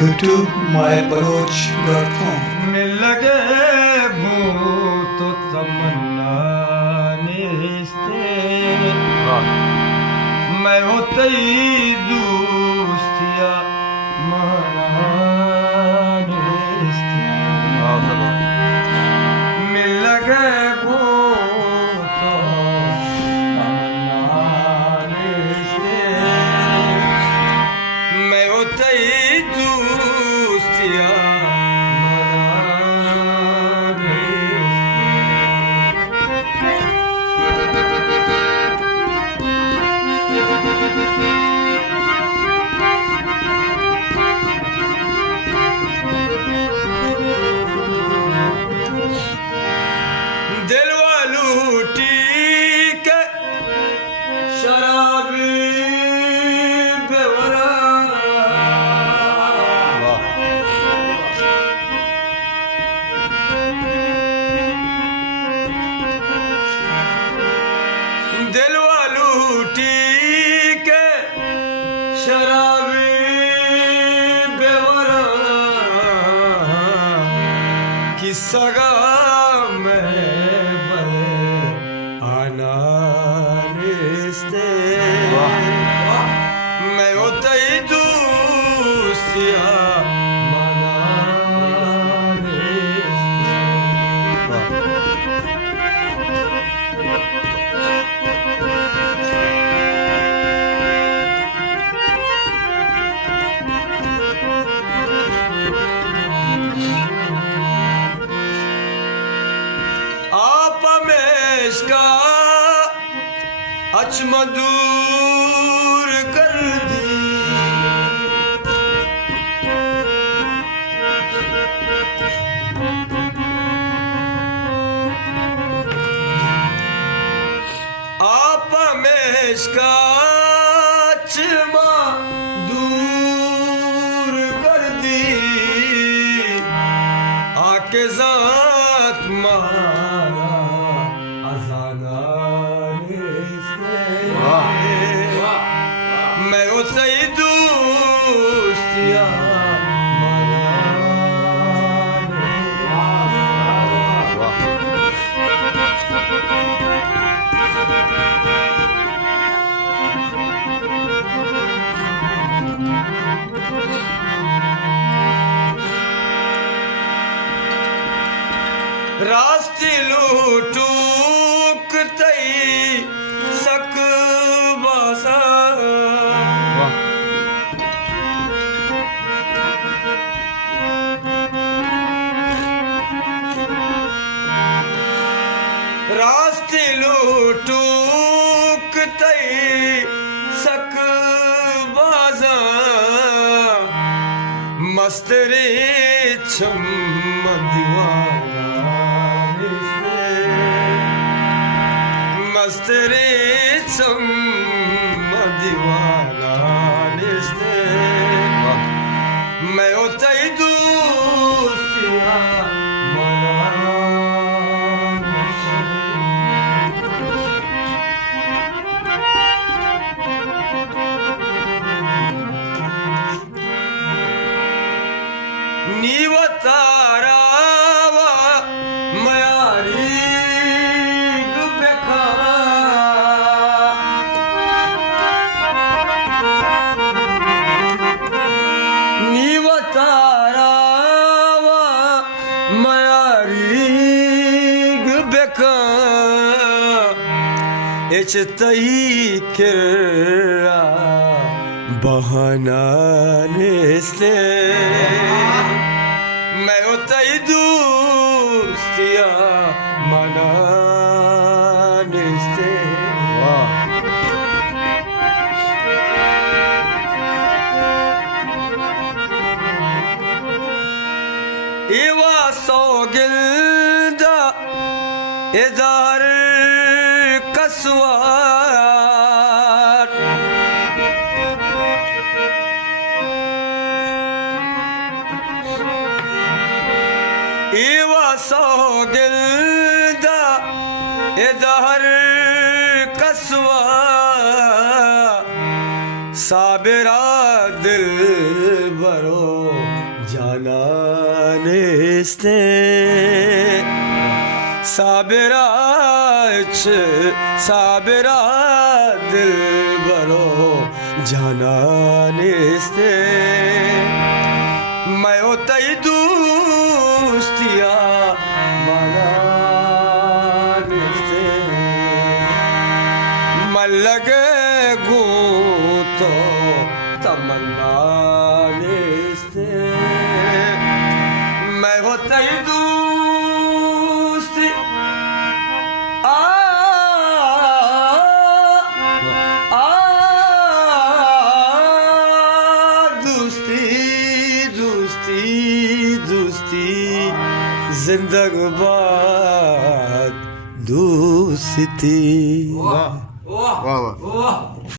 youtube.mybaloch.com मिल लगे भूत तमन्ना नेस्ते मैं होते ही दोस्तिया मानेस्ते मिल लगे भूत तमन्ना नेस्ते मैं होते ही दोस्तिया शराबी बेवरा की सगा में बने आना रिश्ते मैं होता ही दोस्तिया माना इसका अचमा दूर कर दी आप में इसका अचमा दूर कर दी आके जात मारा मैं होता ही दोस्तिया रास्ते लूटूक तई सक बासा रास्ते लूटूक तई सक बाजा मस्तरे छम दीवाना मस्तरे छम दीवाना निस्ते मैं होता ही दोस्तिया नीवतारावा मयारी गुबेखा नीवतारावा मयारी गुबेखा एच तई किरा बहाना निस्ते मैं होता ही दोस्तिया माना निस्ते इवा सौगिल्दा इदार कसवार इवा सौगिल्दा इदार कसवा साबिरा दिल बरो niste Sabira sabira dil baro jana niste मैं होता ही दोस्तिया मना नiste मन लगे गू तो तमन्ना नiste मैं होता ही दोस्ती जिंदगी बाद दोस्ती वाह वाह वाह